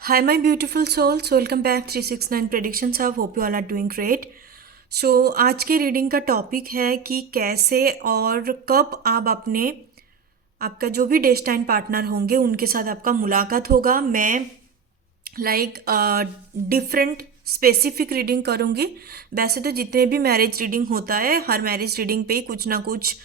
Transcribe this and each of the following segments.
Hi, my beautiful souls. Welcome back 369 Predictions Hub. Hope you all are doing great. So आज के reading का topic है कि कैसे और कब आप अपने आपका जो भी डेस्टाइन पार्टनर होंगे उनके साथ आपका मुलाकात होगा। मैं डिफरेंट स्पेसिफिक रीडिंग करूँगी। वैसे तो जितने भी मैरिज रीडिंग होता है हर मैरिज रीडिंग पे ही कुछ ना कुछ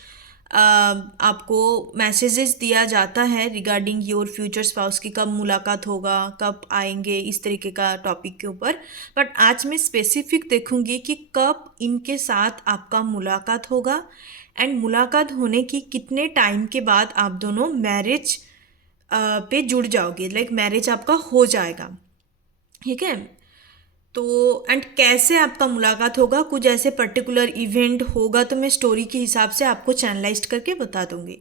आपको मैसेजेस दिया जाता है रिगार्डिंग योर फ्यूचर स्पाउस की कब मुलाकात होगा, कब आएंगे, इस तरीके का टॉपिक के ऊपर। बट आज मैं स्पेसिफिक देखूंगी कि कब इनके साथ आपका मुलाकात होगा एंड मुलाकात होने की कितने टाइम के बाद आप दोनों मैरिज पे जुड़ जाओगे, लाइक मैरिज आपका हो जाएगा। ठीक है, तो एंड कैसे आपका मुलाकात होगा, कुछ ऐसे पर्टिकुलर इवेंट होगा तो मैं स्टोरी के हिसाब से आपको चैनलाइज करके बता दूंगी।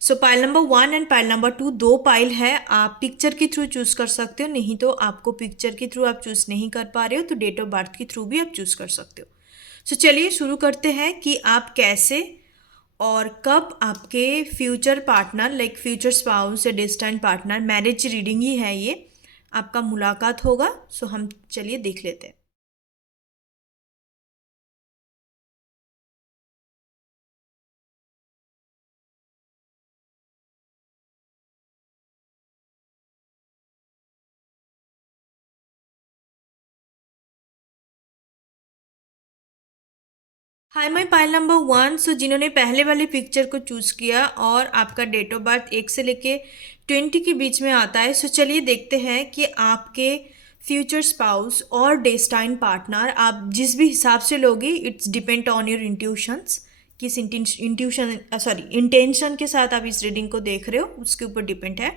सो pile number 1 and pile number 2 दो पाइल है। आप पिक्चर के थ्रू चूज कर सकते हो, नहीं तो आपको पिक्चर के थ्रू आप चूज नहीं कर पा रहे हो तो डेट ऑफ बर्थ के थ्रू भी आप चूज कर सकते हो। सो चलिए शुरू करते हैं कि आप कैसे और कब आपके future partner like future spouse या डेस्टाइन पार्टनर, मैरिज रीडिंग ही है ये, आपका मुलाकात होगा। सो हम चलिए देख लेते हैं। Hi my pile number 1। सो जिन्होंने पहले वाले पिक्चर को चूज किया और आपका डेट ऑफ बर्थ 1 से लेके 20 के बीच में आता है, सो चलिए देखते हैं कि आपके फ्यूचर स्पाउस और डेस्टाइन पार्टनर आप जिस भी हिसाब से लोगे, it's depend on your intuitions. किस इंट्यूशन सॉरी इंटेंशन के साथ आप इस रीडिंग को देख रहे हो उसके ऊपर डिपेंड है।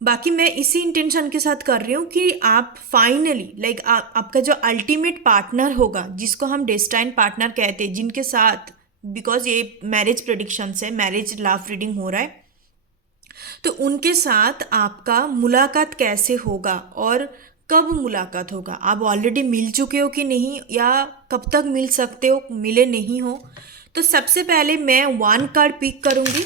बाकी मैं इसी इंटेंशन के साथ कर रही हूँ कि आप फाइनली लाइक आपका जो अल्टीमेट पार्टनर होगा, जिसको हम डेस्टाइन पार्टनर कहते हैं, जिनके साथ, बिकॉज ये मैरिज प्रेडिक्शंस है, मैरिज लव रीडिंग हो रहा है, तो उनके साथ आपका मुलाकात कैसे होगा और कब मुलाकात होगा। आप ऑलरेडी मिल चुके हो कि नहीं, या कब तक मिल सकते हो, मिले नहीं हो। तो सबसे पहले मैं 1 कार्ड पिक करूंगी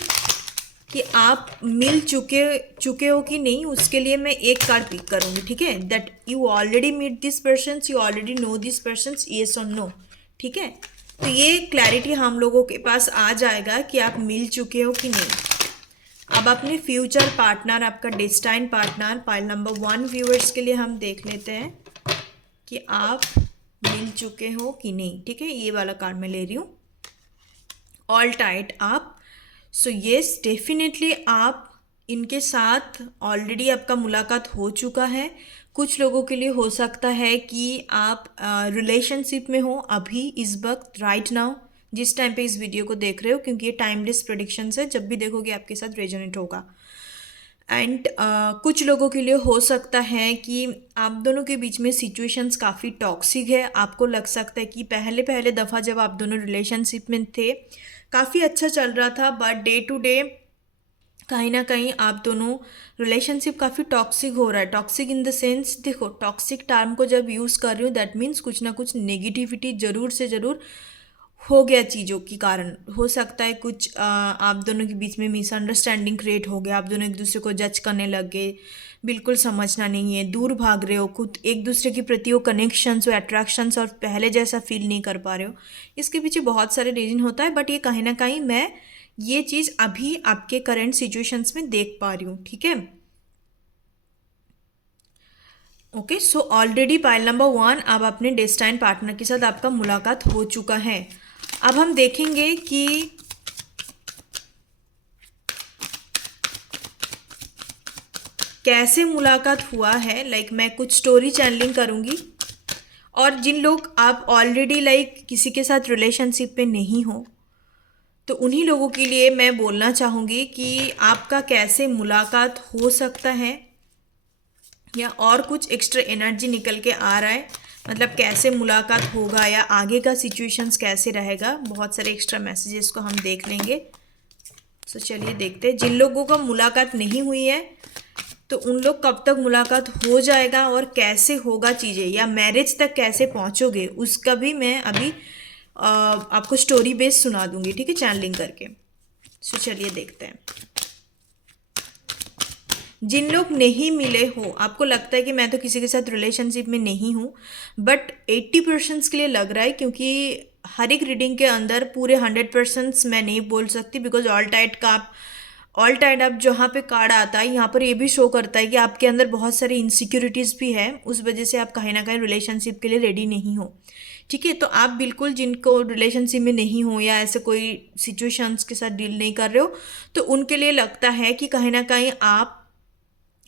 कि आप मिल चुके चुके हो कि नहीं, उसके लिए मैं 1 कार्ड पिक करूंगी। ठीक है, that you already meet this person, you already know this person, yes और नो। ठीक है, तो ये क्लैरिटी हम लोगों के पास आ जाएगा कि आप मिल चुके हो कि नहीं। अब अपने फ्यूचर पार्टनर, आपका destined partner, pile number 1 viewers के लिए हम देख लेते हैं कि आप मिल चुके हो कि नहीं। ठीक है, ये वाला कार्ड मैं ले रही हूँ, ऑल टाइट आप। सो येस, डेफिनेटली आप इनके साथ ऑलरेडी आपका मुलाकात हो चुका है। कुछ लोगों के लिए हो सकता है कि आप रिलेशनशिप में हो अभी इस वक्त, राइट नाउ, जिस टाइम पे इस वीडियो को देख रहे हो, क्योंकि ये टाइमलेस प्रेडिक्शंस है, जब भी देखोगे आपके साथ रेजोनेट होगा। एंड कुछ लोगों के लिए हो सकता है कि आप दोनों के बीच में सिचुएशंस काफ़ी टॉक्सिक है। आपको लग सकता है कि पहले पहले दफ़ा जब आप दोनों रिलेशनशिप में थे काफ़ी अच्छा चल रहा था, बट डे टू डे कहीं ना कहीं आप दोनों रिलेशनशिप काफ़ी टॉक्सिक हो रहा है। टॉक्सिक इन द सेंस, देखो टॉक्सिक टर्म को जब यूज़ कर रही हूँ दैट मीन्स कुछ ना कुछ नेगेटिविटी ज़रूर से ज़रूर हो गया चीज़ों के कारण। हो सकता है कुछ आप दोनों के बीच में मिसअंडरस्टैंडिंग क्रिएट हो गया, आप दोनों एक दूसरे को जज करने लग गए, बिल्कुल समझना नहीं है, दूर भाग रहे हो, खुद एक दूसरे के प्रति वो कनेक्शंस, वो अट्रैक्शंस और पहले जैसा फील नहीं कर पा रहे हो। इसके पीछे बहुत सारे रीजन होता है, बट ये कहीं ना कहीं मैं ये चीज़ अभी आपके करंट सिचुएशंस में देख पा रही हूँ। ठीक है, okay. So already pile number 1, अब अपने डेस्टाइन पार्टनर के साथ आपका मुलाकात हो चुका है। अब हम देखेंगे कि कैसे मुलाकात हुआ है। लाइक मैं कुछ स्टोरी चैनलिंग करूँगी, और जिन लोग आप ऑलरेडी लाइक किसी के साथ रिलेशनशिप पे नहीं हो, तो उन्हीं लोगों के लिए मैं बोलना चाहूँगी कि आपका कैसे मुलाकात हो सकता है, या और कुछ एक्स्ट्रा एनर्जी निकल के आ रहा है, मतलब कैसे मुलाकात होगा या आगे का सिचुएशंस कैसे रहेगा। बहुत सारे एक्स्ट्रा मैसेजेस को हम देख लेंगे। तो चलिए देखते हैं, जिन लोगों का मुलाकात नहीं हुई है तो उन लोग कब तक मुलाकात हो जाएगा और कैसे होगा चीज़ें, या मैरिज तक कैसे पहुंचोगे, उसका भी मैं अभी आपको स्टोरी बेस सुना दूंगी। ठीक है, चैनलिंग करके। सो चलिए देखते हैं। जिन लोग नहीं मिले हो, आपको लगता है कि मैं तो किसी के साथ रिलेशनशिप में नहीं हूँ, बट 80% के लिए लग रहा है, क्योंकि हर एक रीडिंग के अंदर पूरे 100% मैं नहीं बोल सकती, बिकॉज ऑल टाइड आप जहाँ पे कार्ड आता है, यहाँ पर ये भी शो करता है कि आपके अंदर बहुत सारी इनसिक्योरिटीज़ भी है, उस वजह से आप कहीं ना कहीं रिलेशनशिप के लिए रेडी नहीं हो। ठीक है, तो आप बिल्कुल जिनको रिलेशनशिप में नहीं हो या ऐसे कोई सिचुएशंस के साथ डील नहीं कर रहे हो, तो उनके लिए लगता है कि कहीं ना कहीं आप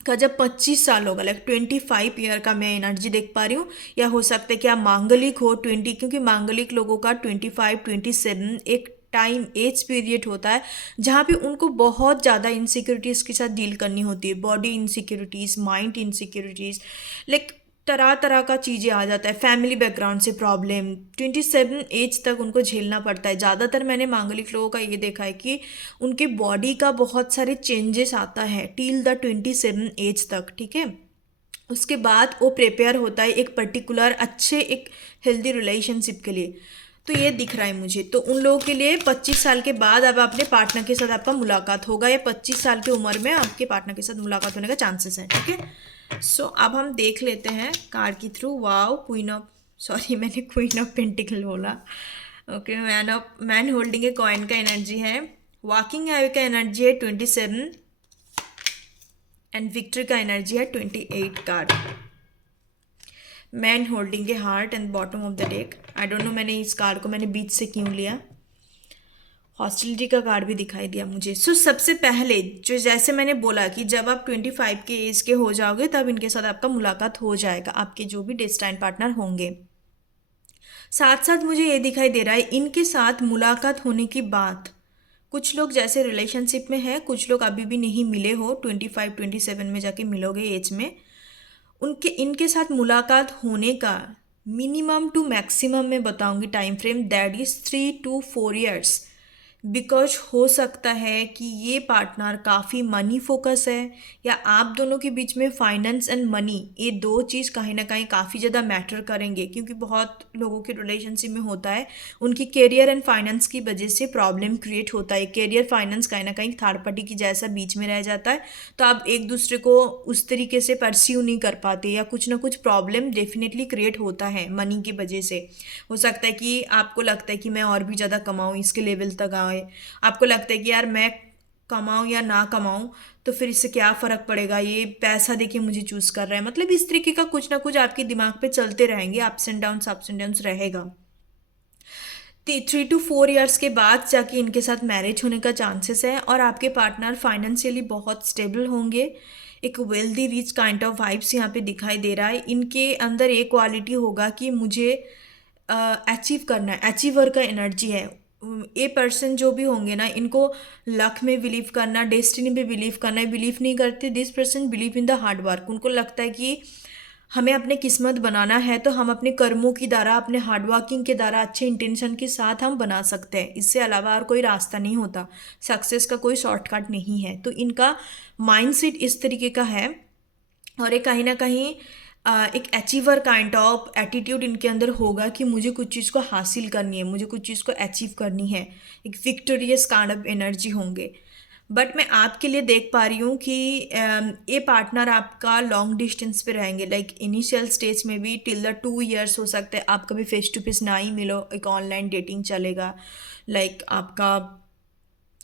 का जब 25 साल होगा, लाइक 25 ईयर का मैं एनर्जी देख पा रही हूँ, या हो सकता है कि आप मांगलिक हो 20, क्योंकि मांगलिक लोगों का 25-27 एक टाइम एज पीरियड होता है जहाँ पे उनको बहुत ज़्यादा इनसिक्योरिटीज़ के साथ डील करनी होती है, body insecurities, mind insecurities, like तरह तरह का चीज़ें आ जाता है, फैमिली बैकग्राउंड से प्रॉब्लम 27 एज तक उनको झेलना पड़ता है। ज़्यादातर मैंने मांगलिक लोगों का ये देखा है कि उनके बॉडी का बहुत सारे चेंजेस आता है टिल द 27 एज तक। ठीक है, उसके बाद वो प्रिपेयर होता है एक पर्टिकुलर अच्छे एक हेल्दी रिलेशनशिप के लिए। तो ये दिख रहा है मुझे, तो उन लोगों के लिए 25 साल के बाद अब अपने पार्टनर के साथ आपका मुलाकात होगा, या 25 साल की उम्र में आपके पार्टनर के साथ मुलाकात होने का चांसेस है। ठीक है, सो अब हम देख लेते हैं कार्ड के through. Wow, queen of, sorry मैंने क्वीन ऑफ पेंटिकल बोला। Okay, man holding a coin का एनर्जी है, वॉकिंग अवे का एनर्जी है 27, एंड विक्टर का एनर्जी है 28 card. Man holding A heart and bottom of the deck. I don't know मैंने इस कार्ड को मैंने बीच से क्यों लिया। हॉस्टिलिटी का कार्ड भी दिखाई दिया मुझे। सो सबसे पहले जो जैसे मैंने बोला कि जब आप 25 के एज के हो जाओगे तब इनके साथ आपका मुलाकात हो जाएगा, आपके जो भी डेस्टाइन पार्टनर होंगे। साथ साथ मुझे ये दिखाई दे रहा है इनके साथ मुलाकात होने की बात, कुछ लोग जैसे रिलेशनशिप में है, कुछ लोग अभी भी नहीं मिले हो, 25-27 में जाके मिलोगे एज में, उनके इनके साथ मुलाकात होने का मिनिमम टू मैक्सिमम मैं बताऊंगी time frame, that is 3 to 4 years। Because हो सकता है कि ये पार्टनर काफ़ी मनी फोकस है, या आप दोनों के बीच में फाइनेंस एंड मनी ये दो चीज़ कहीं ना कहीं काफ़ी ज़्यादा मैटर करेंगे, क्योंकि बहुत लोगों के रिलेशनशिप में होता है उनकी कैरियर एंड फाइनेंस की वजह से प्रॉब्लम क्रिएट होता है, कैरियर फाइनेंस कहीं ना कहीं थर्ड पार्टी की जैसा बीच में रह जाता है, तो आप एक दूसरे को उस तरीके से परस्यू नहीं कर पाते, या कुछ ना कुछ प्रॉब्लम डेफिनेटली क्रिएट होता है मनी की वजह से। हो सकता है कि आपको लगता है कि मैं और भी ज़्यादा कमाऊँ, इसके लेवल तक आए, आपको लगता है कि यार मैं कमाऊँ या ना कमाऊँ तो फिर इससे क्या फ़र्क पड़ेगा, ये पैसा देके मुझे चूज़ कर रहा है, मतलब इस तरीके का कुछ ना कुछ आपके दिमाग पे चलते रहेंगे, अप्स एंड डाउन्स रहेगा। 3 to 4 years के बाद जाके इनके साथ मैरिज होने का चांसेस है, और आपके पार्टनर फाइनेंशियली बहुत स्टेबल होंगे, एक wealthy rich kind of vibes यहाँ पे दिखाई दे रहा है। इनके अंदर एक क्वालिटी होगा कि मुझे अचीव करना है, अचीवर का एनर्जी है। ये पर्सन जो भी होंगे ना, इनको लक में बिलीव करना, डेस्टिनी पे बिलीव करना, बिलीव नहीं करते, this person believe in the hard work. उनको लगता है कि हमें अपने किस्मत बनाना है तो हम अपने कर्मों की द्वारा, अपने हार्डवर्किंग के द्वारा, अच्छे इंटेंशन के साथ हम बना सकते हैं, इससे अलावा और कोई रास्ता नहीं होता, सक्सेस का कोई शॉर्टकट नहीं है। तो इनका माइंडसेट इस तरीके का है, और ये कहीं ना कहीं एक अचीवर काइंड ऑफ एटीट्यूड इनके अंदर होगा कि मुझे कुछ चीज़ को हासिल करनी है, मुझे कुछ चीज़ को अचीव करनी है, एक विक्टोरियस काइंड ऑफ एनर्जी होंगे। बट मैं आपके लिए देख पा रही हूँ कि ये पार्टनर आपका लॉन्ग डिस्टेंस पे रहेंगे, लाइक इनिशियल स्टेज में भी टिल द 2 years हो सकता है, आप कभी फेस टू फेस ना ही मिलो, एक ऑनलाइन डेटिंग चलेगा, लाइक आपका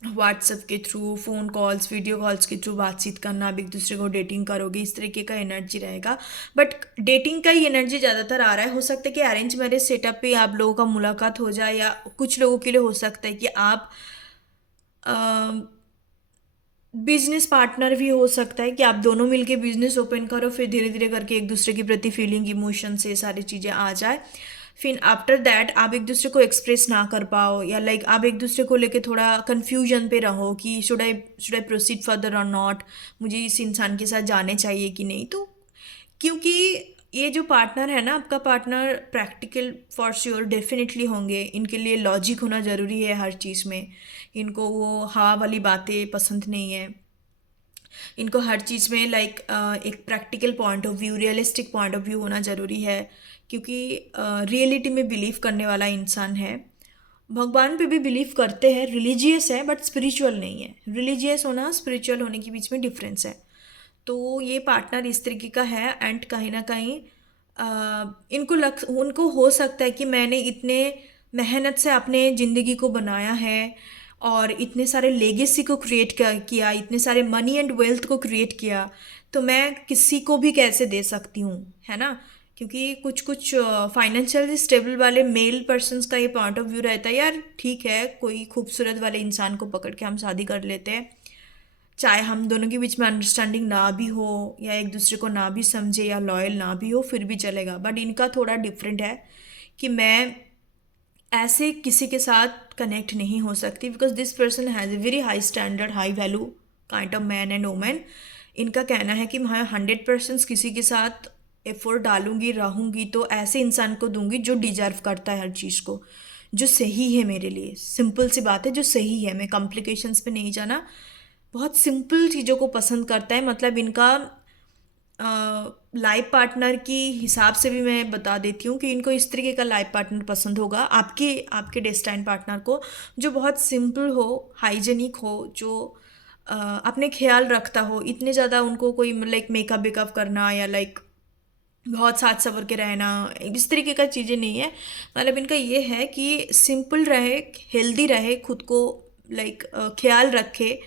व्हाट्सएप के through, phone calls, video calls के थ्रू बातचीत करना, आप एक दूसरे को डेटिंग करोगे, इस तरीके का एनर्जी रहेगा। बट डेटिंग का ही एनर्जी ज़्यादातर आ रहा है। हो सकता है कि अरेंज मैरिज सेटअप पे आप लोगों का मुलाकात हो जाए, या कुछ लोगों के लिए हो सकता है कि आप बिजनेस पार्टनर भी हो सकता है कि आप दोनों मिलके बिजनेस ओपन करो, फिर धीरे धीरे करके एक दूसरे के प्रति फीलिंग, इमोशन से सारी चीज़ें आ जाए, फिर आफ्टर दैट आप एक दूसरे को एक्सप्रेस ना कर पाओ, या लाइक आप एक दूसरे को लेके थोड़ा कन्फ्यूजन पे रहो कि शुड आई प्रोसीड फर्दर और नॉट, मुझे इस इंसान के साथ जाने चाहिए कि नहीं। तो क्योंकि ये जो पार्टनर है ना, आपका partner practical for sure definitely होंगे, इनके लिए लॉजिक होना ज़रूरी है हर चीज़ में, इनको वो हवा वाली बातें पसंद नहीं है, इनको हर चीज़ में लाइक एक practical point of view, realistic point of view होना ज़रूरी है, क्योंकि रियलिटी में बिलीव करने वाला इंसान है, भगवान पे भी बिलीव करते हैं, रिलीजियस है बट स्पिरिचुअल नहीं है। रिलीजियस होना स्पिरिचुअल होने के बीच में डिफरेंस है। तो ये पार्टनर इस तरीके का है एंड कहीं ना कहीं उनको हो सकता है कि मैंने इतने मेहनत से अपने ज़िंदगी को बनाया है और इतने सारे लेगेसी को क्रिएट किया, इतने सारे मनी एंड वेल्थ को क्रिएट किया, तो मैं किसी को भी कैसे दे सकती हूँ, है ना। क्योंकि कुछ कुछ फाइनेंशियली स्टेबल वाले मेल पर्सन्स का ये पॉइंट ऑफ व्यू रहता है, यार ठीक है कोई खूबसूरत वाले इंसान को पकड़ के हम शादी कर लेते हैं, चाहे हम दोनों के बीच में अंडरस्टैंडिंग ना भी हो या एक दूसरे को ना भी समझे या लॉयल ना भी हो, फिर भी चलेगा। बट इनका थोड़ा डिफरेंट है कि मैं ऐसे किसी के साथ कनेक्ट नहीं हो सकती, because this person has a very high standard, high value kind of man and women. इनका कहना है कि मैं 100% किसी के साथ एफर्ट डालूंगी, रहूंगी तो ऐसे इंसान को दूंगी जो डिजर्व करता है हर चीज़ को, जो सही है मेरे लिए। सिंपल सी बात है, जो सही है। मैं कॉम्प्लिकेशंस पे नहीं जाना, बहुत सिंपल चीज़ों को पसंद करता है। मतलब इनका लाइफ पार्टनर की हिसाब से भी मैं बता देती हूँ कि इनको इस तरीके का लाइफ पार्टनर पसंद होगा, आपके आपके डेस्टाइन पार्टनर को, जो बहुत सिंपल हो, हाइजेनिक हो, जो अपने ख्याल रखता हो। इतने ज़्यादा उनको कोई लाइक मेकअप वेकअप करना या लाइक बहुत साज सवर के रहना, इस तरीके का चीज़ें नहीं है। मतलब इनका ये है कि सिंपल रहे, हेल्दी रहे, खुद को लाइक ख्याल रखे,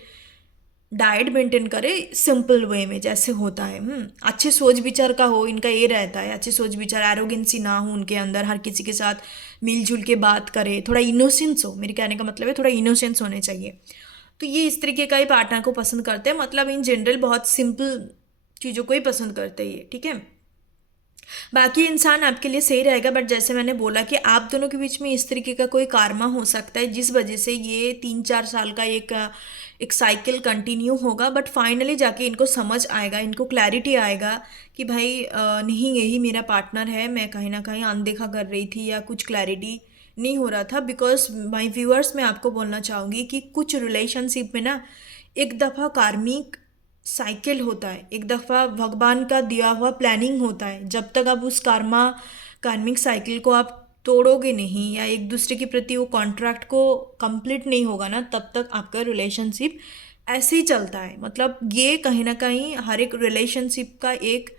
डाइट मेंटेन करे सिंपल वे में जैसे होता है। अच्छे सोच विचार का हो, इनका ये रहता है। अच्छे सोच विचार, एरोगेंसी ना हो उनके अंदर, हर किसी के साथ मिलजुल के बात करे, थोड़ा इनोसेंस हो। मेरे कहने का मतलब है थोड़ा इनोसेंस होने चाहिए। तो ये इस तरीके का ही पार्टनर को पसंद करते हैं। मतलब इन जनरल बहुत सिंपल चीज़ों को ही पसंद करते हैं ये, ठीक है। बाकी इंसान आपके लिए सही रहेगा, बट जैसे मैंने बोला कि आप दोनों के बीच में इस तरीके का कोई कारमा हो सकता है जिस वजह से ये 3-4 साल का एक साइकिल कंटिन्यू होगा। बट फाइनली जाके इनको समझ आएगा, इनको क्लैरिटी आएगा कि भाई नहीं यही मेरा पार्टनर है, मैं कहीं ना कहीं अनदेखा कर रही थी या कुछ क्लैरिटी नहीं हो रहा था। बिकॉज माई व्यूअर्स, मैं आपको बोलना चाहूँगी कि कुछ रिलेशनशिप में ना एक दफ़ा कार्मिक साइकिल होता है, एक दफ़ा भगवान का दिया हुआ प्लानिंग होता है। जब तक आप उस कार्मिक साइकिल को आप तोड़ोगे नहीं या एक दूसरे के प्रति वो कॉन्ट्रैक्ट को कंप्लीट नहीं होगा ना, तब तक आपका रिलेशनशिप ऐसे ही चलता है। मतलब ये कहीं ना कहीं हर एक रिलेशनशिप का एक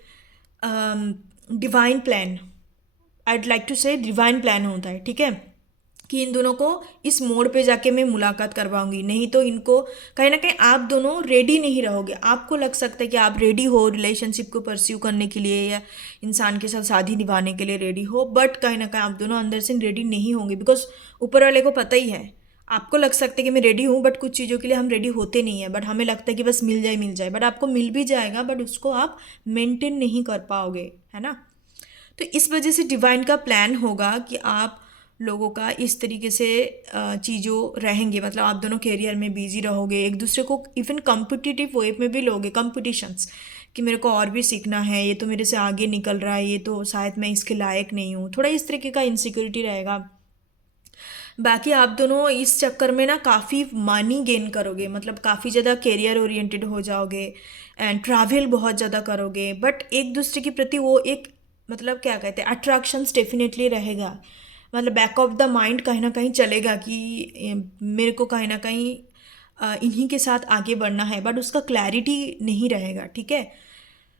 divine plan, I'd like to say divine plan होता है, ठीक है, कि इन दोनों को इस मोड़ पे जाके मैं मुलाकात करवाऊंगी। नहीं तो इनको कहीं ना कहीं आप दोनों रेडी नहीं रहोगे। आपको लग सकता है कि आप रेडी हो रिलेशनशिप को परस्यू करने के लिए या इंसान के साथ शादी निभाने के लिए रेडी हो, बट कहीं ना कहीं आप दोनों अंदर से रेडी नहीं होंगे। बिकॉज ऊपर वाले को पता ही है, आपको लग सकता है कि मैं रेडी हूँ, बट कुछ चीज़ों के लिए हम रेडी होते नहीं है। बट हमें लगता है कि बस मिल जाए, बट आपको मिल भी जाएगा, बट उसको आप मेंटेन नहीं कर पाओगे, है ना। तो इस वजह से डिवाइन का प्लान होगा कि आप लोगों का इस तरीके से चीज़ों रहेंगे। मतलब आप दोनों करियर में बिजी रहोगे, एक दूसरे को इवन कॉम्पिटिटिव वे में भी लोगे, कॉम्पिटिशन्स, कि मेरे को और भी सीखना है, ये तो मेरे से आगे निकल रहा है, ये तो शायद मैं इसके लायक नहीं हूँ, थोड़ा इस तरीके का इनसिक्योरिटी रहेगा। बाकी आप दोनों इस चक्कर में ना काफ़ी मनी गेन करोगे, मतलब काफ़ी ज़्यादा करियर ओरिएंटेड हो जाओगे एंड ट्रैवल बहुत ज़्यादा करोगे। बट एक दूसरे के प्रति वो एक मतलब क्या कहते हैं, अट्रैक्शंस डेफिनेटली रहेगा। मतलब बैक ऑफ द माइंड कहीं ना कहीं चलेगा कि मेरे को कहीं ना कहीं इन्हीं के साथ आगे बढ़ना है, बट उसका क्लैरिटी नहीं रहेगा, ठीक है।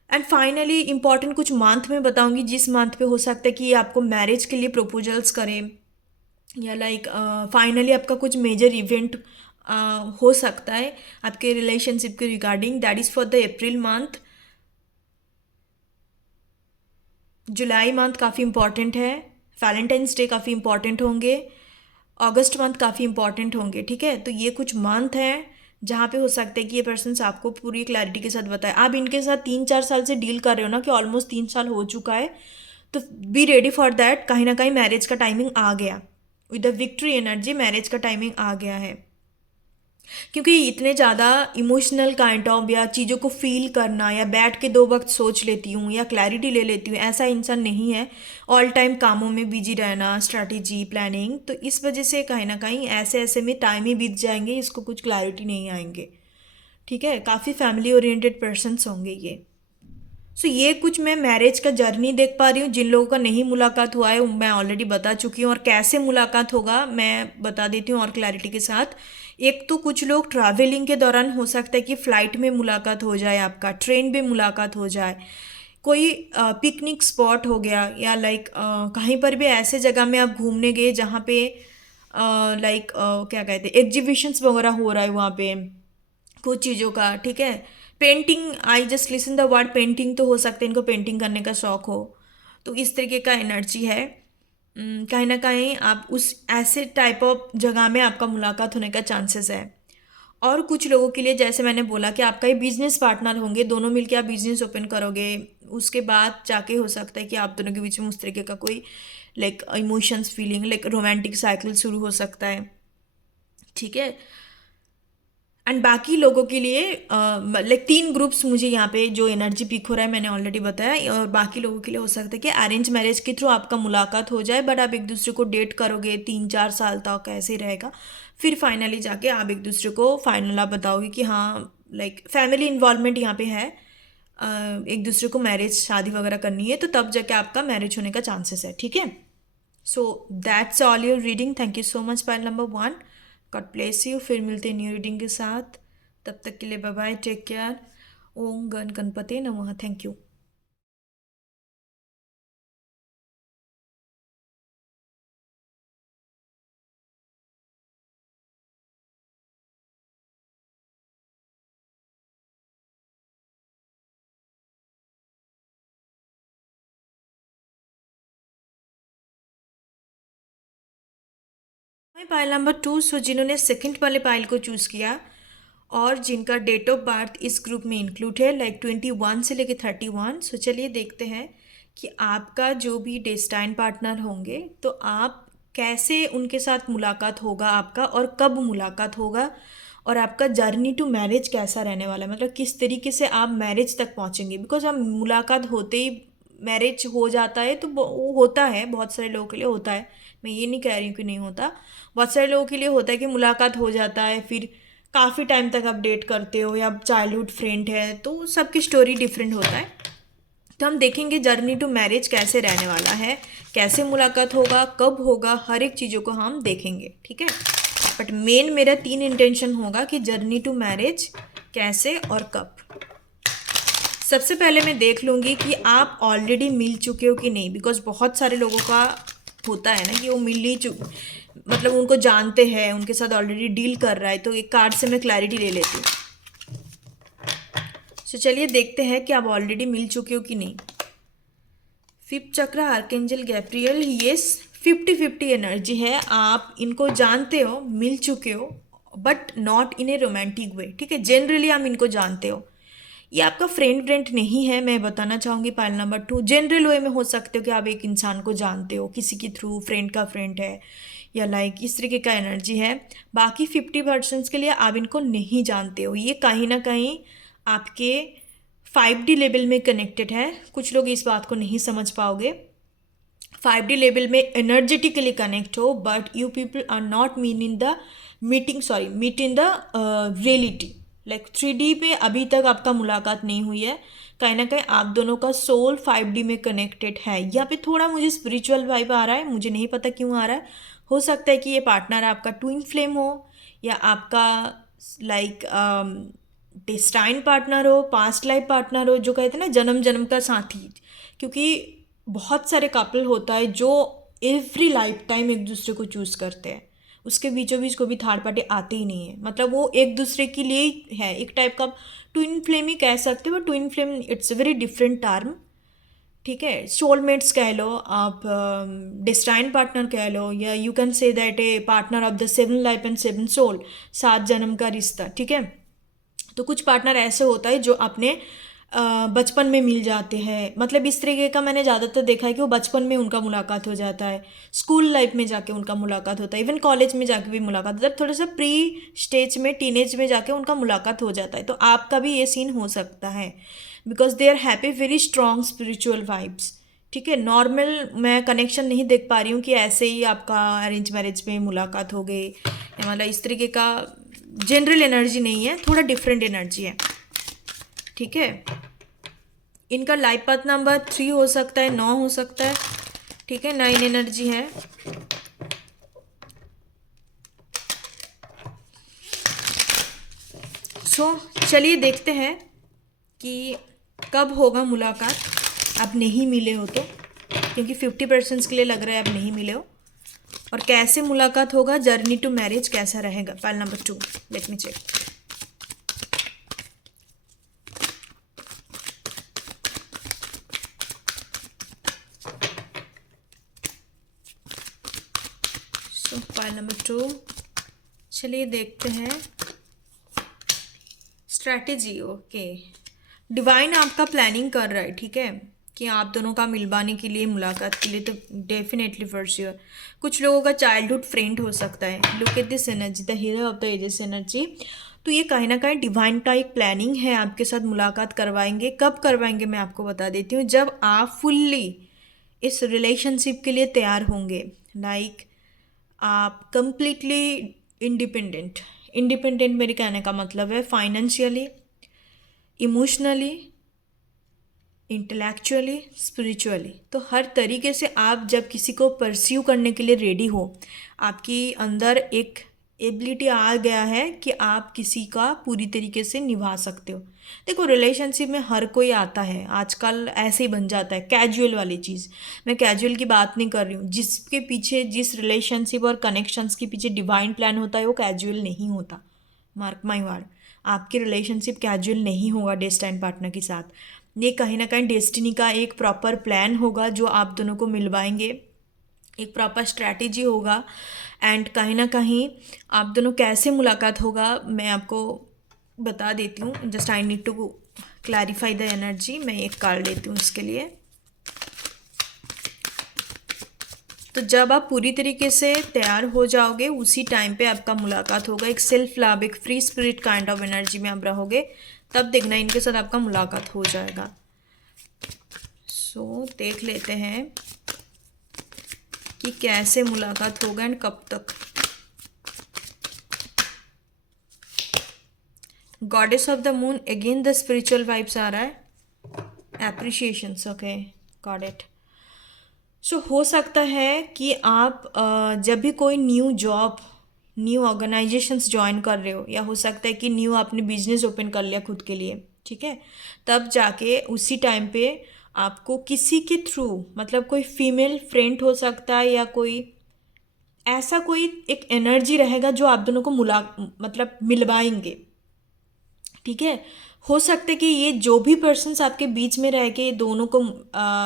एंड फाइनली इंपॉर्टेंट कुछ मंथ में बताऊंगी, जिस मंथ पे हो सकता है कि आपको मैरिज के लिए प्रपोजल्स करें या लाइक फाइनली आपका कुछ मेजर इवेंट हो सकता है आपके रिलेशनशिप के regarding. That is for the April month. July month काफ़ी इंपॉर्टेंट है, वैलेंटाइंस डे काफ़ी इंपॉर्टेंट होंगे, अगस्त मंथ काफ़ी इंपॉर्टेंट होंगे, ठीक है। तो ये कुछ मंथ हैं जहाँ पे हो सकता है कि ये पर्सन आपको पूरी क्लैरिटी के साथ बताए। आप इनके साथ 3-4 साल से डील कर रहे हो ना, कि ऑलमोस्ट 3 साल हो चुका है, तो बी रेडी फॉर दैट। कहीं ना कहीं मैरिज का टाइमिंग आ गया, with the victory energy marriage का टाइमिंग आ गया है। क्योंकि इतने ज़्यादा इमोशनल काइंड ऑफ या चीज़ों को फील करना या बैठ के 2 वक्त सोच लेती हूँ या क्लैरिटी ले लेती हूँ, ऐसा इंसान नहीं है। ऑल टाइम कामों में बिजी रहना, स्ट्रैटेजी प्लानिंग, तो इस वजह से कहीं ना कहीं ऐसे ऐसे में टाइम ही बीत जाएंगे, इसको कुछ क्लैरिटी नहीं आएंगे, ठीक है। काफ़ी फैमिली ओरिएंटेड पर्सनस होंगे ये। सो ये कुछ मैं मैरिज का जर्नी देख पा रही हूँ। जिन लोगों का नहीं मुलाकात हुआ है मैं ऑलरेडी बता चुकी हूँ, और कैसे मुलाकात होगा मैं बता देती हूँ और क्लैरिटी के साथ। एक तो कुछ लोग ट्रैवलिंग के दौरान हो सकता है कि फ़्लाइट में मुलाकात हो जाए, आपका ट्रेन में मुलाकात हो जाए, कोई पिकनिक स्पॉट हो गया, या लाइक कहीं पर भी ऐसे जगह में आप घूमने गए जहाँ पे लाइक क्या कहते हैं, एग्जीबिशंस वगैरह हो रहा है वहाँ पे कुछ चीज़ों का, ठीक है। Painting, I just listen the word painting, तो हो सकता है इनको पेंटिंग करने का शौक हो, तो इस तरीके का एनर्जी है। कहीं ना कहीं आप उस ऐसे टाइप ऑफ जगह में आपका मुलाकात होने का चांसेस है। और कुछ लोगों के लिए जैसे मैंने बोला कि आपका ही बिजनेस पार्टनर होंगे, दोनों मिलकर आप बिजनेस ओपन करोगे, उसके बाद जाके हो सकता है कि आप दोनों के बीच में उस तरीके का कोई like emotions feeling like romantic cycle शुरू हो सकता है, ठीक है। एंड बाकी लोगों के लिए लाइक 3 ग्रुप्स मुझे यहाँ पे जो एनर्जी पिक हो रहा है मैंने ऑलरेडी बताया, और बाकी लोगों के लिए हो सकता है कि अरेंज मैरिज के थ्रू आपका मुलाकात हो जाए, बट आप एक दूसरे को डेट करोगे 3-4 साल तक, ऐसे ही रहेगा। फिर फाइनली जाके आप एक दूसरे को फाइनल आप बताओगे कि हाँ, लाइक फैमिली इन्वॉल्वमेंट यहाँ पे है, एक दूसरे को मैरिज शादी वगैरह करनी है, तो तब जाके आपका मैरिज होने का चांसेस है, ठीक है। So that's all your reading. Thank you so much pile number 1। God bless you. फिर मिलते हैं न्यू रीडिंग के साथ, तब तक के लिए बाय बाय, टेक केयर। ओम गण गणपते नमः। Thank you. पाइल नंबर 2, सो जिन्होंने सेकंड वाले पाइल को चूज़ किया और जिनका डेट ऑफ बर्थ इस ग्रुप में इंक्लूड है, लाइक 21 से लेके 31। सो चलिए देखते हैं कि आपका जो भी डेस्टाइन पार्टनर होंगे, तो आप कैसे उनके साथ मुलाकात होगा आपका, और कब मुलाकात होगा, और आपका जर्नी टू मैरिज कैसा रहने वाला है, मतलब किस तरीके से आप मैरिज तक पहुंचेंगे। बिकॉज हम मुलाकात होते ही मैरिज हो जाता है, तो वो होता है, बहुत सारे लोगों के लिए होता है, मैं ये नहीं कह रही हूँ कि नहीं होता। बहुत सारे लोगों के लिए होता है कि मुलाकात हो जाता है, फिर काफ़ी टाइम तक आप डेट करते हो, या चाइल्डहुड फ्रेंड है, तो सबकी स्टोरी डिफरेंट होता है। तो हम देखेंगे जर्नी टू मैरिज कैसे रहने वाला है, कैसे मुलाकात होगा, कब होगा, हर एक चीज़ों को हम देखेंगे, ठीक है। बट मेन मेरा 3 इंटेंशन होगा कि जर्नी टू मैरिज कैसे और कब। सबसे पहले मैं देख लूँगी कि आप ऑलरेडी मिल चुके हो कि नहीं, बिकॉज बहुत सारे लोगों का होता है ना कि वो मिल ही मतलब उनको जानते हैं, उनके साथ ऑलरेडी डील कर रहा है, तो एक कार्ड से मैं क्लैरिटी ले लेती हूँ। तो चलिए देखते हैं कि आप ऑलरेडी मिल चुके हो कि नहीं। फिफ्थ चक्र आर्केंजल गैब्रियल, येस 50-50 एनर्जी है, आप इनको जानते हो, मिल चुके हो, but not in A romantic way, ठीक है। जनरली आप इनको जानते हो, ये आपका फ्रेंड नहीं है, मैं बताना चाहूँगी पाइल नंबर 2। जनरल वे में हो सकते हो कि आप एक इंसान को जानते हो किसी के थ्रू, फ्रेंड का फ्रेंड है, या लाइक इस तरीके का एनर्जी है। बाकी 50% के लिए आप इनको नहीं जानते हो, ये कहीं ना कहीं आपके 5D लेवल में कनेक्टेड है। कुछ लोग इस बात को नहीं समझ पाओगे, 5D लेवल में एनर्जेटिकली कनेक्ट हो, but you people are not meet in the reality. Like 3D में अभी तक आपका मुलाकात नहीं हुई है, कहीं ना कहीं आप दोनों का सोल 5D में कनेक्टेड है। यहाँ पे थोड़ा मुझे स्पिरिचुअल वाइब आ रहा है, मुझे नहीं पता क्यों आ रहा है। हो सकता है कि ये पार्टनर आपका ट्विन फ्लेम हो, या आपका लाइक डेस्टाइन पार्टनर हो, पास्ट लाइफ पार्टनर हो, जो कहते हैं ना जन्म जन्म का साथी। क्योंकि बहुत सारे कपल होता है जो एवरी लाइफ टाइम एक दूसरे को चूज़ करते हैं, उसके बीचों बीच कोई भी थर्ड पार्टी आते ही नहीं है, मतलब वो एक दूसरे के लिए ही है, एक टाइप का ट्विन फ्लेम ही कह सकते हो। Twin flame it's a very different term, ठीक है। सोलमेट्स कह लो आप, डेस्टाइन पार्टनर कह लो, या you can say that a partner of the 7 life and 7 soul, 7 जन्म का रिश्ता, ठीक है। तो कुछ पार्टनर ऐसे होता है जो अपने बचपन में मिल जाते हैं, मतलब इस तरीके का मैंने ज़्यादातर देखा है कि वो बचपन में उनका मुलाकात हो जाता है, स्कूल लाइफ में जाके उनका मुलाकात होता है, इवन कॉलेज में जाके भी मुलाकात होता है, थोड़ा सा प्री स्टेज में टीनेज में जाके उनका मुलाकात हो जाता है। तो आपका भी ये सीन हो सकता है, because they are happy very strong spiritual vibes, ठीक है। नॉर्मल मैं कनेक्शन नहीं देख पा रही हूँ कि ऐसे ही आपका अरेंज मैरिज में मुलाकात हो गई, या मतलब इस तरीके का जनरल एनर्जी नहीं है, थोड़ा डिफरेंट एनर्जी है, ठीक है। इनका लाइफ पाथ नंबर 3 हो सकता है, 9 हो सकता है, ठीक है, 9 एनर्जी है। सो चलिए देखते हैं कि कब होगा मुलाकात, आप नहीं मिले हो तो, क्योंकि 50% के लिए लग रहा है आप नहीं मिले हो, और कैसे मुलाकात होगा, जर्नी टू मैरिज कैसा रहेगा। File number 2, let me check. So file number 2, चलिए देखते हैं। स्ट्रैटेजी, ओके, डिवाइन आपका प्लानिंग कर रहा है, ठीक है, कि आप दोनों का मिलवाने के लिए, मुलाकात के लिए, तो डेफिनेटली फॉर श्योर कुछ लोगों का चाइल्डहुड फ्रेंड हो सकता है। Look at this energy, the hero of the ages energy. तो ये कहीं ना कहीं डिवाइन का एक प्लानिंग है, आपके साथ मुलाकात करवाएंगे। कब करवाएंगे मैं आपको बता देती हूँ, जब आप फुल्ली इस रिलेशनशिप के लिए तैयार होंगे। लाइक आप कंप्लीटली इंडिपेंडेंट। इंडिपेंडेंट मेरे कहने का मतलब है फाइनेंशियली, इमोशनली, इंटेलेक्चुअली, स्पिरिचुअली। तो हर तरीके से आप जब किसी को परस्यू करने के लिए रेडी हो, आपकी अंदर एक एबिलिटी आ गया है कि आप किसी का पूरी तरीके से निभा सकते हो। देखो रिलेशनशिप में हर कोई आता है, आजकल ऐसे ही बन जाता है, कैजुअल वाली चीज़। मैं कैजुअल की बात नहीं कर रही हूँ, जिसके पीछे, जिस रिलेशनशिप और कनेक्शंस के पीछे डिवाइन प्लान होता है वो कैजुअल नहीं होता। मार्क माई वर्ड, आपकी रिलेशनशिप कैजुअल नहीं होगा डेस्टाइन पार्टनर के साथ। ये कहीं ना कहीं डेस्टिनी का एक प्रॉपर प्लान होगा जो आप दोनों को मिलवाएंगे, एक प्रॉपर स्ट्रैटेजी होगा। एंड कहीं ना कहीं आप दोनों कैसे मुलाकात होगा मैं आपको बता देती हूँ। Just I need to clarify the energy. मैं एक कार्ड लेती हूँ इसके लिए। तो जब आप पूरी तरीके से तैयार हो जाओगे उसी टाइम पे आपका मुलाकात होगा। एक सेल्फ लव, एक free spirit kind of energy में आप रहोगे, तब देखना इनके साथ आपका मुलाकात हो जाएगा। सो देख लेते हैं कि कैसे मुलाकात होगा एंड कब तक। Goddess of the moon, again the spiritual vibes आ रहा है। Appreciations, okay, got it. So हो सकता है कि आप जब भी कोई new job, new organisations join कर रहे हो, या हो सकता है कि न्यू आपने बिजनेस ओपन कर लिया खुद के लिए, ठीक है, तब जाके उसी टाइम पे आपको किसी के थ्रू, मतलब कोई फीमेल फ्रेंड हो सकता है या कोई ऐसा कोई एक एनर्जी रहेगा जो आप दोनों को मतलब मिलवाएंगे, ठीक है। हो सकता है कि ये जो भी पर्सन्स आपके बीच में रह के दोनों को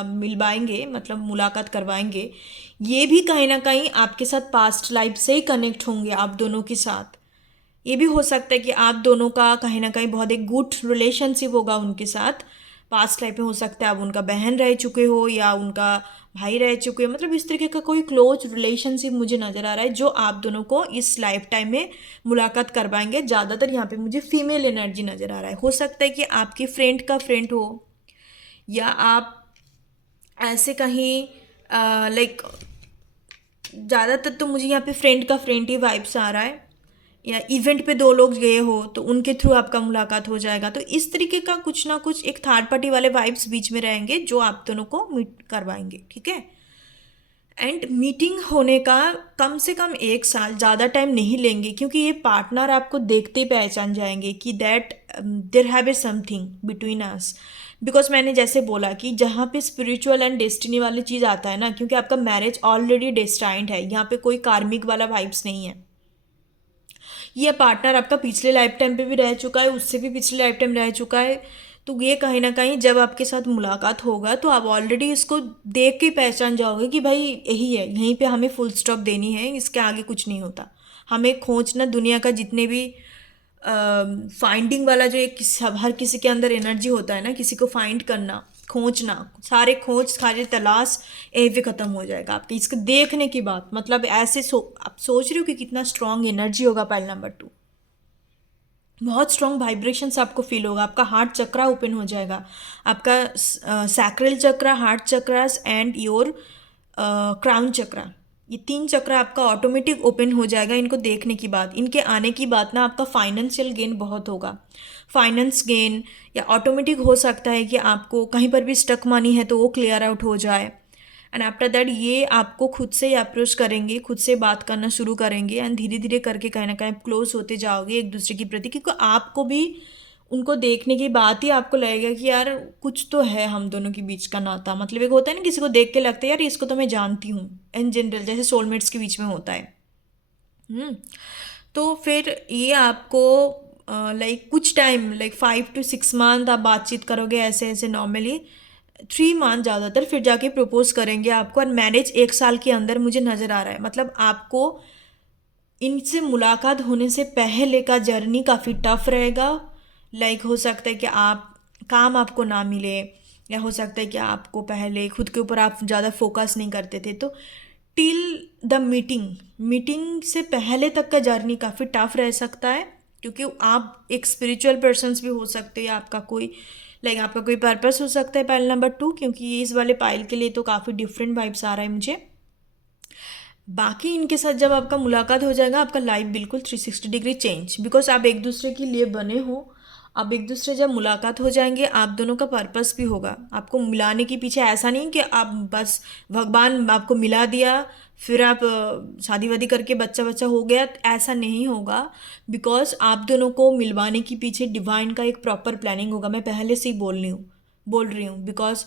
मिलवाएंगे, मतलब मुलाकात करवाएंगे, ये भी कहीं ना कहीं आपके साथ पास्ट लाइफ से ही कनेक्ट होंगे आप दोनों के साथ। ये भी हो सकता है कि आप दोनों का कहीं ना कहीं बहुत एक गुड रिलेशनशिप होगा उनके साथ। पास्ट लाइफ में हो सकता है आप उनका बहन रह चुके हो या उनका भाई रह चुके हो, मतलब इस तरीके का कोई क्लोज रिलेशनशिप मुझे नज़र आ रहा है जो आप दोनों को इस लाइफ टाइम में मुलाकात करवाएंगे। ज़्यादातर यहाँ पे मुझे फीमेल एनर्जी नज़र आ रहा है। हो सकता है कि आपकी फ्रेंड का फ्रेंड हो, या आप ऐसे कहीं लाइक, ज़्यादातर तो मुझे यहाँ पे फ्रेंड का फ्रेंड ही वाइब्स आ रहा है, या इवेंट पे दो लोग गए हो तो उनके थ्रू आपका मुलाकात हो जाएगा। तो इस तरीके का कुछ ना कुछ एक थर्ड पार्टी वाले वाइब्स बीच में रहेंगे जो आप दोनों को मीट करवाएंगे, ठीक है। एंड मीटिंग होने का कम से कम 1 साल, ज़्यादा टाइम नहीं लेंगे, क्योंकि ये पार्टनर आपको देखते ही पहचान जाएंगे कि that there have a something between us. Because मैंने जैसे बोला कि जहाँ पे स्पिरिचुअल एंड डेस्टिनी वाली चीज़ आता है ना, क्योंकि आपका मैरिज ऑलरेडी डेस्टाइंड है, यहाँ पे कोई कार्मिक वाला वाइब्स नहीं है। ये पार्टनर आपका पिछले लाइफ टाइम पे भी रह चुका है, उससे भी पिछले लाइफ टाइम रह चुका है। तो ये कहीं ना कहीं जब आपके साथ मुलाकात होगा तो आप ऑलरेडी इसको देख के पहचान जाओगे कि भाई यही है, यहीं पे हमें फुल स्टॉप देनी है, इसके आगे कुछ नहीं होता। हमें खोजना दुनिया का जितने भी फाइंडिंग वाला जो एक हर किसी के अंदर एनर्जी होता है ना, किसी को फाइंड करना, खोजना, सारे खोज सारे तलाश यहीं पे ख़त्म हो जाएगा आपकी इसको देखने की बात। मतलब ऐसे आप सोच रहे हो कि कितना स्ट्रांग एनर्जी होगा। पाइल नंबर 2, बहुत स्ट्रॉन्ग वाइब्रेशंस आपको फील होगा। आपका हार्ट चक्रा ओपन हो जाएगा, आपका sacral chakra, heart chakras and your crown chakra, ये 3 चक्रा आपका ऑटोमेटिक ओपन हो जाएगा इनको देखने की बात। इनके आने की बात ना आपका फाइनेंशियल गेन बहुत होगा। फाइनेंस गेन, या ऑटोमेटिक हो सकता है कि आपको कहीं पर भी स्टक मनी है तो वो क्लियर आउट हो जाए। एंड आफ्टर दैट ये आपको खुद से ही अप्रोच करेंगे, खुद से बात करना शुरू करेंगे एंड धीरे धीरे करके कहीं ना कहीं क्लोज होते जाओगे एक दूसरे के प्रति, क्योंकि आपको भी उनको देखने के बाद ही आपको लगेगा कि यार कुछ तो है हम दोनों के बीच का नाता। मतलब एक होता है ना, किसी को देख के लगता है यार इसको तो मैं जानती हूँ, इन जनरल जैसे सोलमेट्स के बीच में होता है। हम्म तो फिर ये आपको लाइक कुछ टाइम, लाइक 5 to 6 मंथ आप बातचीत करोगे ऐसे ऐसे नॉर्मली, 3 मंथ ज़्यादातर, फिर जाके प्रपोज करेंगे आपको, और मैरिज 1 साल के अंदर मुझे नज़र आ रहा है। मतलब आपको इनसे मुलाकात होने से पहले का जर्नी काफ़ी टफ रहेगा। लाइक हो सकता है कि आप काम आपको ना मिले, या हो सकता है कि आपको पहले खुद के ऊपर आप ज़्यादा फोकस नहीं करते थे, तो टिल द मीटिंग से पहले तक का जर्नी काफ़ी टफ रह सकता है, क्योंकि आप एक स्पिरिचुअल पर्सन्स भी हो सकते हैं, आपका कोई लाइक आपका कोई पर्पस हो सकता है पाइल नंबर 2, क्योंकि ये इस वाले पाइल के लिए तो काफ़ी डिफरेंट वाइब्स आ रहा है मुझे। बाकी इनके साथ जब आपका मुलाकात हो जाएगा, आपका लाइफ बिल्कुल 360 डिग्री चेंज, बिकॉज आप एक दूसरे के लिए बने हो। अब एक दूसरे जब मुलाकात हो जाएंगे, आप दोनों का पर्पस भी होगा आपको मिलाने के पीछे। ऐसा नहीं कि आप बस भगवान आपको मिला दिया फिर आप शादी वादी करके बच्चा बच्चा हो गया, ऐसा नहीं होगा। बिकॉज आप दोनों को मिलवाने के पीछे डिवाइन का एक प्रॉपर प्लानिंग होगा। मैं पहले से ही बोल रही हूँ बिकॉज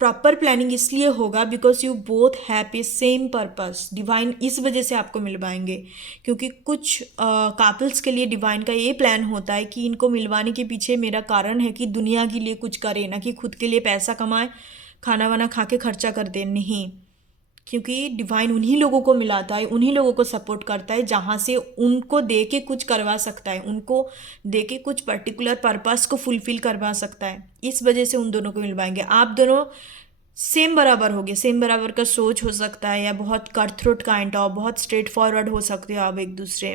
प्रॉपर प्लानिंग इसलिए होगा because you both have a same purpose. Divine इस वजह से आपको मिलवाएंगे, क्योंकि कुछ कपल्स के लिए डिवाइन का ये प्लान होता है कि इनको मिलवाने के पीछे मेरा कारण है कि दुनिया के लिए कुछ करे, ना कि खुद के लिए पैसा कमाए, खाना वाना खा के खर्चा कर दे, नहीं। क्योंकि डिवाइन उन्हीं लोगों को मिलाता है, उन्हीं लोगों को सपोर्ट करता है जहाँ से उनको दे के कुछ करवा सकता है, उनको दे के कुछ पर्टिकुलर पर्पस को फुलफिल करवा सकता है। इस वजह से उन दोनों को मिलवाएंगे। आप दोनों सेम बराबर होगे, सेम बराबर का सोच हो सकता है, या बहुत कट थ्रोट काइंड ऑफ बहुत स्ट्रेट फॉरवर्ड हो सकते हो आप एक दूसरे।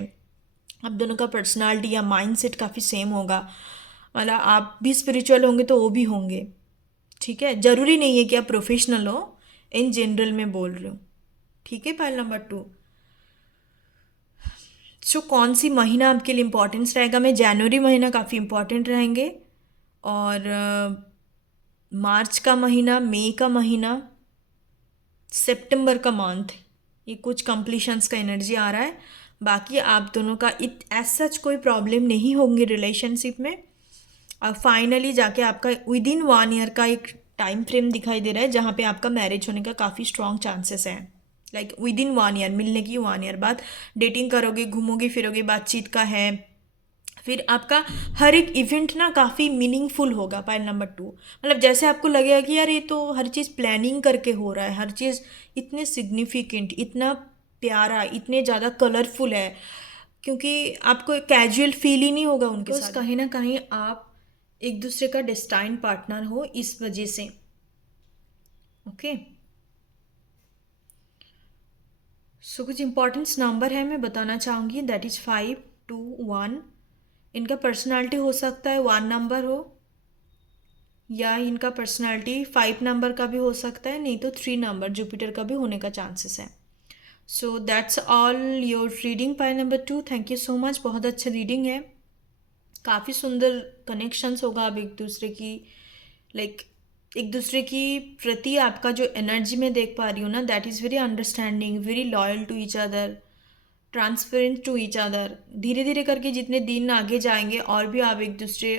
आप दोनों का पर्सनालिटी या माइंडसेट काफ़ी सेम होगा। मतलब आप भी स्पिरिचुअल होंगे तो वो भी होंगे, ठीक है। ज़रूरी नहीं है कि आप प्रोफेशनल हो, इन जनरल में बोल रही हूँ, ठीक है। पाइल नंबर 2, सो कौन सी महीना आपके लिए इम्पोर्टेंस रहेगा? मैं जनवरी महीना काफ़ी इम्पोर्टेंट रहेंगे, और मार्च का महीना, मई का महीना, सितंबर का मंथ, ये कुछ कंप्लीशंस का एनर्जी आ रहा है। बाकी आप दोनों का एज सच कोई प्रॉब्लम नहीं होंगे रिलेशनशिप में। और फाइनली जाके आपका विद इन 1 ईयर का एक टाइम फ्रेम दिखाई दे रहा है जहाँ पे आपका मैरिज होने का काफ़ी स्ट्रॉन्ग चांसेस हैं। लाइक विद इन 1 ईयर, मिलने की 1 ईयर बाद डेटिंग करोगे, घूमोगे फिरोगे, बातचीत का है। फिर आपका हर एक इवेंट ना काफ़ी मीनिंगफुल होगा। पाइल नंबर 2, मतलब जैसे आपको लगेगा कि यार ये तो हर चीज़ प्लानिंग करके हो रहा है, हर चीज़ इतने सिग्निफिकेंट, इतना प्यारा, इतने ज़्यादा कलरफुल है, क्योंकि आपको कैजुअल फील ही नहीं होगा उनके साथ। कहीं ना कहीं आप एक दूसरे का डेस्टाइन पार्टनर हो इस वजह से, ओके। सो कुछ इंपॉर्टेंस नंबर है मैं बताना चाहूँगी, दैट इज़ 5, 2, 1। इनका पर्सनालिटी हो सकता है 1 नंबर हो, या इनका पर्सनालिटी 5 नंबर का भी हो सकता है, नहीं तो 3 नंबर जुपिटर का भी होने का चांसेस है। So that's all your reading pile number 2। Thank you so much, बहुत अच्छा रीडिंग है, काफ़ी सुंदर कनेक्शंस होगा अब एक दूसरे की, लाइक एक दूसरे की प्रति आपका जो एनर्जी में देख पा रही हूँ ना, that is very understanding, very loyal to each other, transparent to each other. धीरे धीरे करके जितने दिन आगे जाएंगे और भी आप एक दूसरे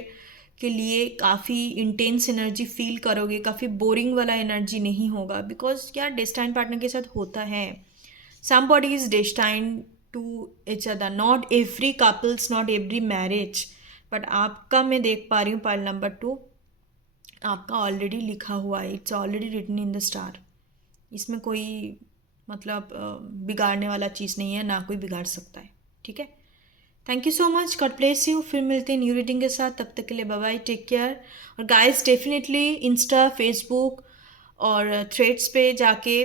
के लिए काफ़ी इंटेंस एनर्जी फील करोगे, काफ़ी बोरिंग वाला एनर्जी नहीं होगा। बिकॉज क्या डेस्टाइन पार्टनर के साथ होता है, somebody is destined to each other, not every couples, not every marriage, but आपका मैं देख पा रही हूँ पाइल नंबर 2, आपका ऑलरेडी लिखा हुआ है, it's already written in the star. इसमें कोई मतलब बिगाड़ने वाला चीज़ नहीं है, ना कोई बिगाड़ सकता है, ठीक है। Thank you so much, God bless you. फिर मिलते हैं न्यू रीडिंग के साथ, तब तक के लिए बाय बाय, टेक केयर। और गाइस डेफिनेटली इंस्टा, फेसबुक और थ्रेड्स पे जाके,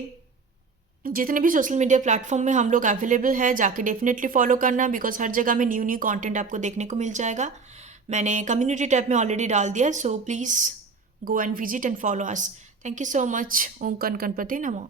जितने भी सोशल मीडिया प्लेटफॉर्म में हम लोग अवेलेबल है, जाके डेफिनेटली फॉलो करना, बिकॉज हर जगह में न्यू न्यू कंटेंट आपको देखने को मिल जाएगा। मैंने कम्युनिटी टैब में ऑलरेडी डाल दिया, so please go and visit and follow us. Thank you so much. Om कन गणपति नमो।